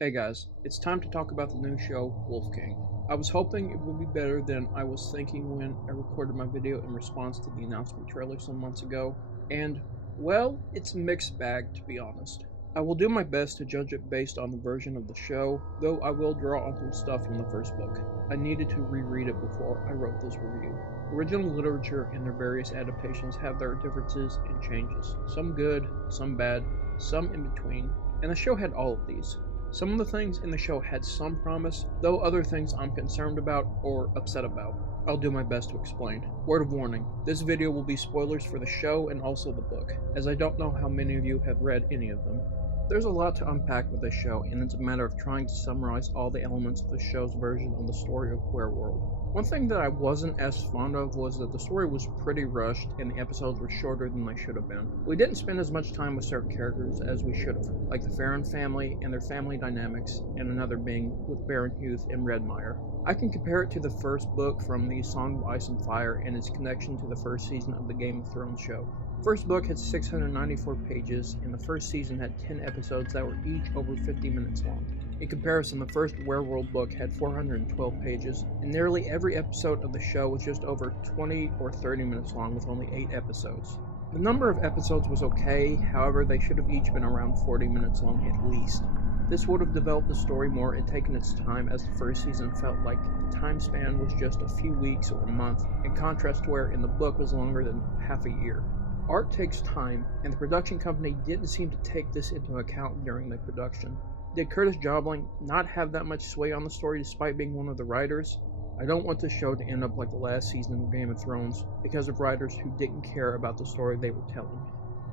Hey guys, it's time to talk about the new show, Wolf King. I was hoping it would be better than I was thinking when I recorded my video in response to the announcement trailer some months ago, and, well, it's a mixed bag to be honest. I will do my best to judge it based on the version of the show, though I will draw on some stuff from the first book. I needed to reread it before I wrote this review. Original literature and their various adaptations have their differences and changes, some good, some bad, some in between, and the show had all of these. Some of the things in the show had some promise, though other things I'm concerned about or upset about. I'll do my best to explain. Word of warning, this video will be spoilers for the show and also the book, as I don't know how many of you have read any of them. There's a lot to unpack with this show, and it's a matter of trying to summarize all the elements of the show's version of the story of Wereworld. One thing that I wasn't as fond of was that the story was pretty rushed and the episodes were shorter than they should have been. We didn't spend as much time with certain characters as we should have, like the Farron family and their family dynamics, and another being with Baron Huth and Redmire. I can compare it to the first book from the Song of Ice and Fire and its connection to the first season of the Game of Thrones show. The first book had 694 pages, and the first season had 10 episodes that were each over 50 minutes long. In comparison, the first Wereworld book had 412 pages, and nearly every episode of the show was just over 20 or 30 minutes long with only 8 episodes. The number of episodes was okay, however they should have each been around 40 minutes long at least. This would have developed the story more and taken its time, as the first season felt like the time span was just a few weeks or a month, in contrast to where in the book was longer than half a year. Art takes time, and the production company didn't seem to take this into account during the production. Did Curtis Jobling not have that much sway on the story despite being one of the writers? I don't want the show to end up like the last season of Game of Thrones because of writers who didn't care about the story they were telling.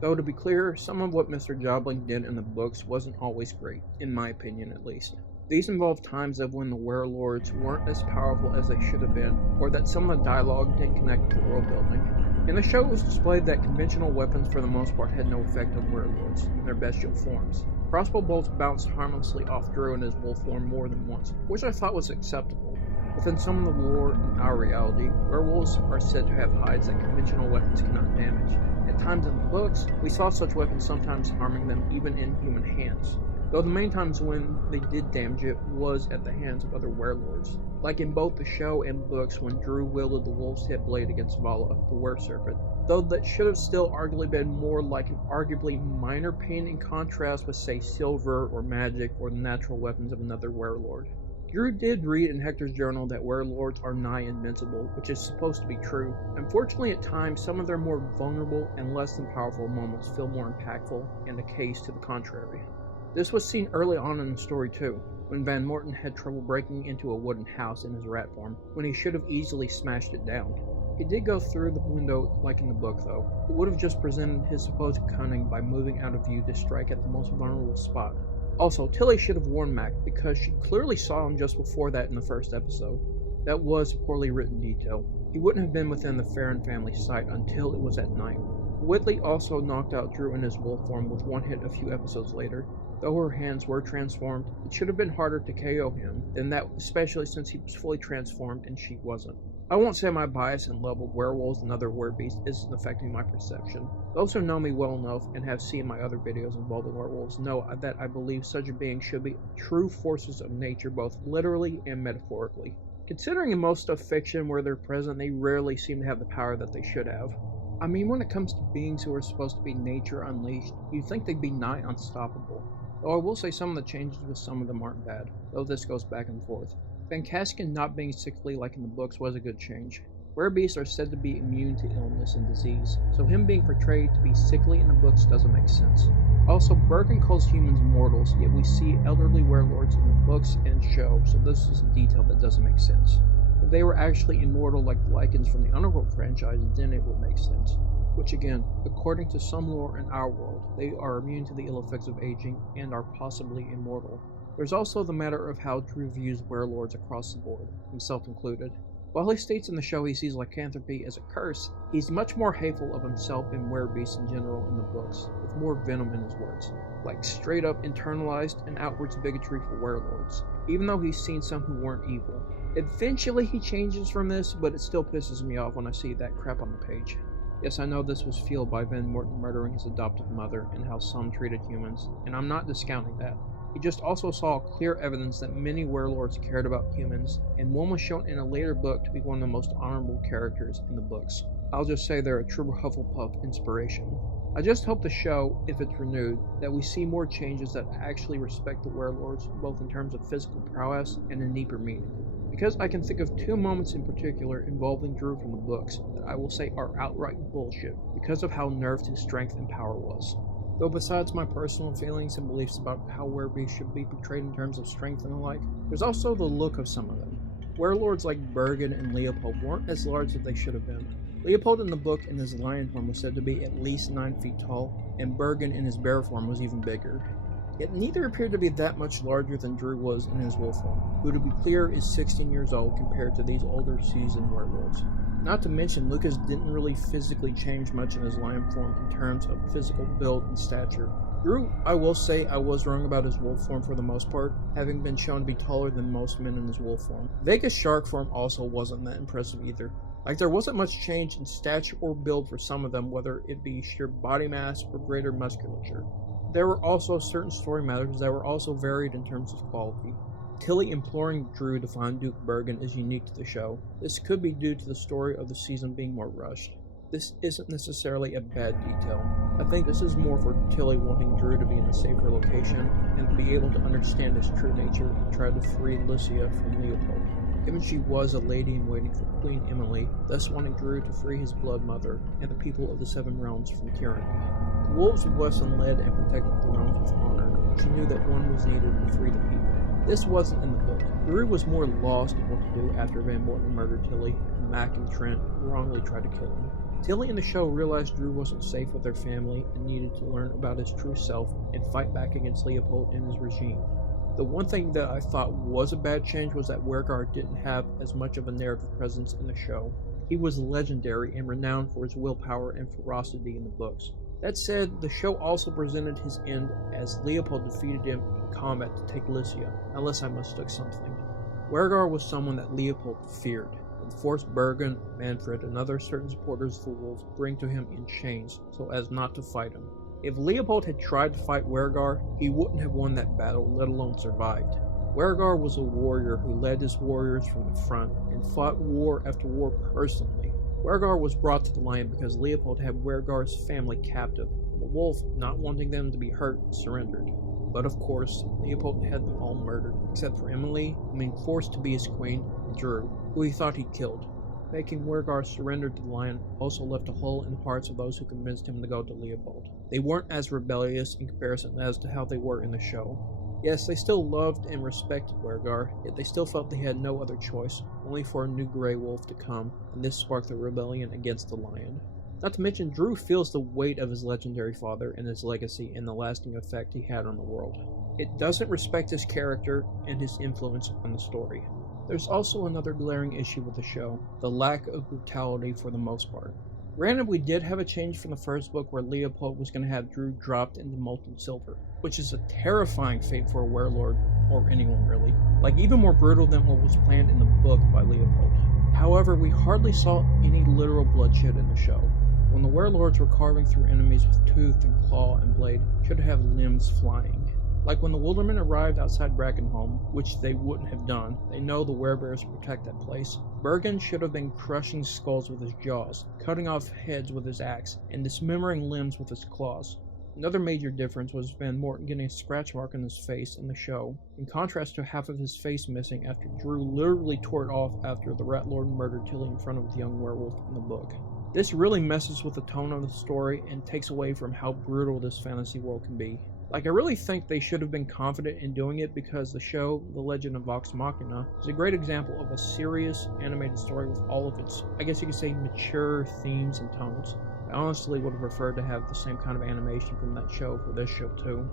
Though to be clear, some of what Mr. Jobling did in the books wasn't always great, in my opinion at least. These involved times of when the werelords weren't as powerful as they should have been, or that some of the dialogue didn't connect to the world building. In the show, it was displayed that conventional weapons for the most part had no effect on werelords in their bestial forms. Crossbow bolts bounced harmlessly off Drew in his wolf form more than once, which I thought was acceptable. Within some of the lore in our reality, werewolves are said to have hides that conventional weapons cannot damage. At times in the books, we saw such weapons sometimes harming them even in human hands, though the main times when they did damage it was at the hands of other werelords, like in both the show and books when Drew wielded the wolf's head blade against Vala, the were-serpent, though that should have still arguably been more like an arguably minor pain in contrast with, say, silver or magic or the natural weapons of another werelord. Drew did read in Hector's journal that werelords are nigh invincible, which is supposed to be true. Unfortunately, at times, some of their more vulnerable and less than powerful moments feel more impactful, and the case to the contrary. This was seen early on in the story too, when Van Morton had trouble breaking into a wooden house in his rat form, when he should have easily smashed it down. He did go through the window like in the book though. It would have just presented his supposed cunning by moving out of view to strike at the most vulnerable spot. Also, Tilly should have warned Mac because she clearly saw him just before that in the first episode. That was a poorly written detail. He wouldn't have been within the Farron family's sight until it was at night. Whitley also knocked out Drew in his wolf form with one hit a few episodes later. Though her hands were transformed, it should have been harder to KO him than that, especially since he was fully transformed and she wasn't. I won't say my bias and love of werewolves and other werebeasts isn't affecting my perception. Those who know me well enough and have seen my other videos involving werewolves know that I believe such a being should be true forces of nature both literally and metaphorically. Considering in most of fiction where they're present, they rarely seem to have the power that they should have. I mean, when it comes to beings who are supposed to be nature unleashed, you'd think they'd be nigh unstoppable. Though I will say some of the changes with some of them aren't bad, though this goes back and forth. Van Casken not being sickly like in the books was a good change. Werebeasts are said to be immune to illness and disease, so him being portrayed to be sickly in the books doesn't make sense. Also, Birkin calls humans mortals, yet we see elderly werelords in the books and show, so this is a detail that doesn't make sense. If they were actually immortal like the Lycans from the Underworld franchise, then it would make sense. Which again, according to some lore in our world, they are immune to the ill effects of aging and are possibly immortal. There's also the matter of how Drew views werelords across the board, himself included. While he states in the show he sees lycanthropy as a curse, he's much more hateful of himself and werebeasts in general in the books, with more venom in his words, like straight up internalized and outwards bigotry for werelords, even though he's seen some who weren't evil. Eventually he changes from this, but it still pisses me off when I see that crap on the page. Yes, I know this was fueled by Van Morton murdering his adoptive mother and how some treated humans, and I'm not discounting that. He just also saw clear evidence that many werelords cared about humans, and one was shown in a later book to be one of the most honorable characters in the books. I'll just say they're a true Hufflepuff inspiration. I just hope the show, if it's renewed, that we see more changes that actually respect the werelords, both in terms of physical prowess and in deeper meaning. Because I can think of two moments in particular involving Drew from the books that I will say are outright bullshit because of how nerfed his strength and power was. Though besides my personal feelings and beliefs about how werebeasts should be portrayed in terms of strength and the like, there's also the look of some of them. Werelords like Bergen and Leopold weren't as large as they should have been. Leopold in the book in his lion form was said to be at least 9 feet tall, and Bergen in his bear form was even bigger. Yet neither appeared to be that much larger than Drew was in his wolf form, who to be clear is 16 years old compared to these older seasoned werewolves. Not to mention, Lucas didn't really physically change much in his lion form in terms of physical build and stature. Drew, I will say I was wrong about his wolf form for the most part, having been shown to be taller than most men in his wolf form. Vega's shark form also wasn't that impressive either. Like, there wasn't much change in stature or build for some of them, whether it be sheer body mass or greater musculature. There were also certain story matters that were also varied in terms of quality. Tilly imploring Drew to find Duke Bergen is unique to the show. This could be due to the story of the season being more rushed. This isn't necessarily a bad detail. I think this is more for Tilly wanting Drew to be in a safer location and to be able to understand his true nature and try to free Lucia from Leopold. Given she was a lady-in-waiting for Queen Emily, thus wanting Drew to free his blood mother and the people of the Seven Realms from tyranny. The wolves of Wesson led and protected the realms with honor, and she knew that one was needed to free the people. This wasn't in the book. Drew was more lost in what to do after Van Morton murdered Tilly, and Mac and Trent wrongly tried to kill him. Tilly in the show realized Drew wasn't safe with their family and needed to learn about his true self and fight back against Leopold and his regime. The one thing that I thought was a bad change was that Weregar didn't have as much of a narrative presence in the show. He was legendary and renowned for his willpower and ferocity in the books. That said, the show also presented his end as Leopold defeated him in combat to take Lucia, unless I mistook something. Weregar was someone that Leopold feared, and forced Bergen, Manfred, and other certain supporters of the wolf bring to him in chains so as not to fight him. If Leopold had tried to fight Weregar, he wouldn't have won that battle, let alone survived. Weregar was a warrior who led his warriors from the front and fought war after war personally. Weregar was brought to the lion because Leopold had Weregar's family captive. The wolf, not wanting them to be hurt, surrendered. But of course, Leopold had them all murdered, except for Emily, who being forced to be his queen, and Drew, who he thought he'd killed. Making Weregar surrender to the lion also left a hole in the hearts of those who convinced him to go to Leopold. They weren't as rebellious in comparison as to how they were in the show. Yes, they still loved and respected Weregar, yet they still felt they had no other choice, only for a new Grey Wolf to come, and this sparked the rebellion against the lion. Not to mention, Drew feels the weight of his legendary father and his legacy and the lasting effect he had on the world. It doesn't respect his character and his influence on the story. There's also another glaring issue with the show, the lack of brutality for the most part. Granted, we did have a change from the first book where Leopold was going to have Drew dropped into molten silver, which is a terrifying fate for a werelord, or anyone really. Like, even more brutal than what was planned in the book by Leopold. However, we hardly saw any literal bloodshed in the show. When the werelords were carving through enemies with tooth and claw and blade, should have limbs flying. Like when the Wildermen arrived outside Brackenholm, which they wouldn't have done, they know the werebears protect that place. Bergen should have been crushing skulls with his jaws, cutting off heads with his axe, and dismembering limbs with his claws. Another major difference was Van Morton getting a scratch mark on his face in the show, in contrast to half of his face missing after Drew literally tore it off after the Rat Lord murdered Tilly in front of the young werewolf in the book. This really messes with the tone of the story and takes away from how brutal this fantasy world can be. Like, I really think they should have been confident in doing it because the show, The Legend of Vox Machina, is a great example of a serious animated story with all of its, I guess you could say, mature themes and tones. I honestly would have preferred to have the same kind of animation from that show for this show too.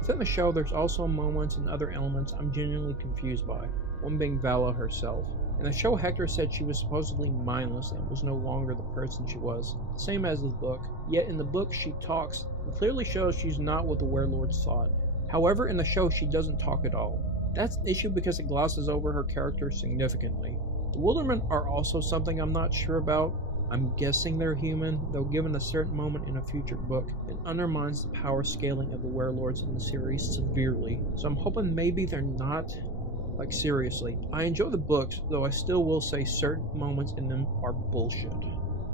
Within the show, there's also moments and other elements I'm genuinely confused by, one being Vala herself. In the show, Hector said she was supposedly mindless and was no longer the person she was, same as the book, yet in the book she talks and clearly shows she's not what the werelords thought. However, in the show she doesn't talk at all. That's an issue because it glosses over her character significantly. The Wildermen are also something I'm not sure about. I'm guessing they're human, though given a certain moment in a future book, it undermines the power scaling of the Werelords in the series severely. So I'm hoping maybe they're not. Like, seriously, I enjoy the books, though I still will say certain moments in them are bullshit.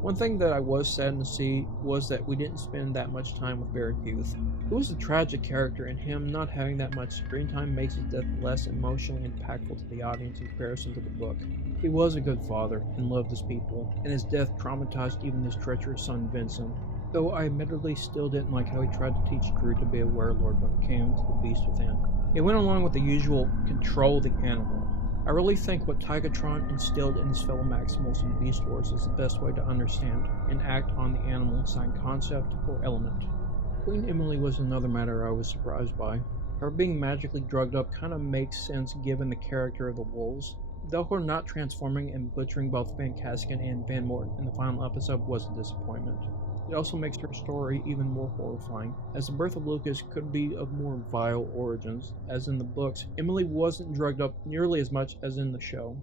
One thing that I was saddened to see was that we didn't spend that much time with Baron Youth. He was a tragic character, and him not having that much screen time makes his death less emotionally impactful to the audience in comparison to the book. He was a good father and loved his people, and his death traumatized even his treacherous son Vincent, though I admittedly still didn't like how he tried to teach Drew to be a werelord when it came to the beast within. It went along with the usual control the animal. I really think what Tigatron instilled in his fellow Maximals in Beast Wars is the best way to understand and act on the animal assigned concept or element. Queen Emily was another matter I was surprised by. Her being magically drugged up kind of makes sense given the character of the wolves, though her not transforming and butchering both Van Casken and Van Morton in the final episode was a disappointment. It also makes her story even more horrifying, as the birth of Lucas could be of more vile origins, as in the books, Emily wasn't drugged up nearly as much as in the show.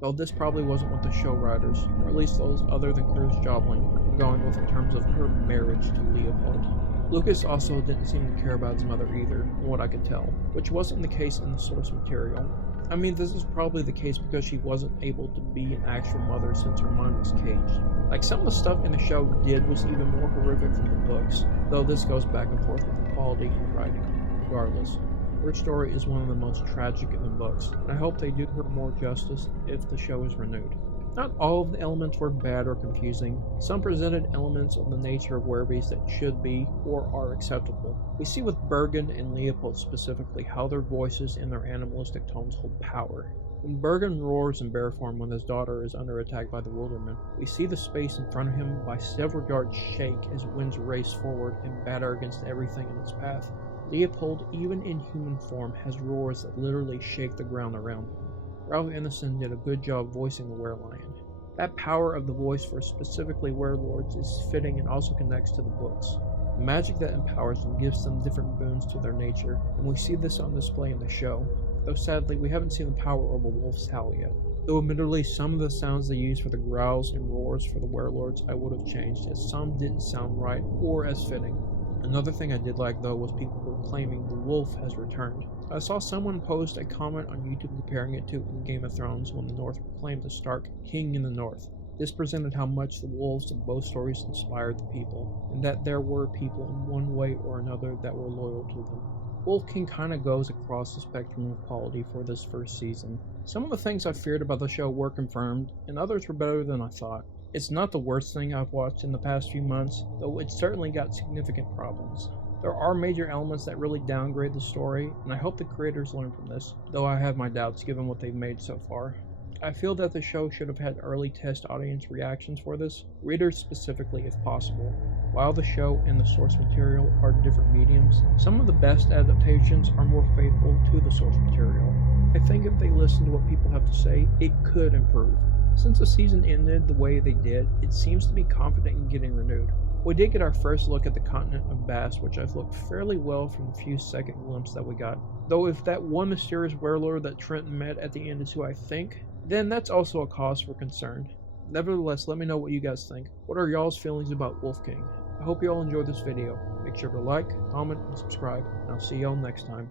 Though this probably wasn't what the show writers, or at least those other than Curtis Jobling, were going with in terms of her marriage to Leopold. Lucas also didn't seem to care about his mother either, from what I could tell, which wasn't the case in the source material. I mean, this is probably the case because she wasn't able to be an actual mother since her mind was caged. Like, some of the stuff in the show was even more horrific from the books, though this goes back and forth with the quality of writing. Regardless, her story is one of the most tragic in the books, and I hope they do her more justice if the show is renewed. Not all of the elements were bad or confusing. Some presented elements of the nature of werebeasts that should be or are acceptable. We see with Bergen and Leopold specifically how their voices and their animalistic tones hold power. When Bergen roars in bear form when his daughter is under attack by the Wildermen, we see the space in front of him by several yards shake as winds race forward and batter against everything in its path. Leopold, even in human form, has roars that literally shake the ground around him. Ralph Ineson did a good job voicing the Werelion. That power of the voice for specifically werelords is fitting and also connects to the books. The magic that empowers them gives them different boons to their nature, and we see this on display in the show, though sadly we haven't seen the power of a wolf's howl yet. Though admittedly some of the sounds they use for the growls and roars for the werelords I would have changed, as some didn't sound right or as fitting. Another thing I did like though was people were claiming the wolf has returned. I saw someone post a comment on YouTube comparing it to in Game of Thrones when the North proclaimed the Stark King in the North. This presented how much the wolves of both stories inspired the people, and that there were people in one way or another that were loyal to them. Wolf King kinda goes across the spectrum of quality for this first season. Some of the things I feared about the show were confirmed, and others were better than I thought. It's not the worst thing I've watched in the past few months, though it's certainly got significant problems. There are major elements that really downgrade the story, and I hope the creators learn from this, though I have my doubts given what they've made so far. I feel that the show should have had early test audience reactions for this, readers specifically if possible. While the show and the source material are different mediums, some of the best adaptations are more faithful to the source material. I think if they listen to what people have to say, it could improve. Since the season ended the way they did, it seems to be confident in getting renewed. We did get our first look at the continent of Bass, which I've looked fairly well from the few second glimpse that we got. Though if that one mysterious werelord that Trenton met at the end is who I think, then that's also a cause for concern. Nevertheless, let me know what you guys think. What are y'all's feelings about Wolf King? I hope you all enjoyed this video. Make sure to like, comment, and subscribe, and I'll see y'all next time.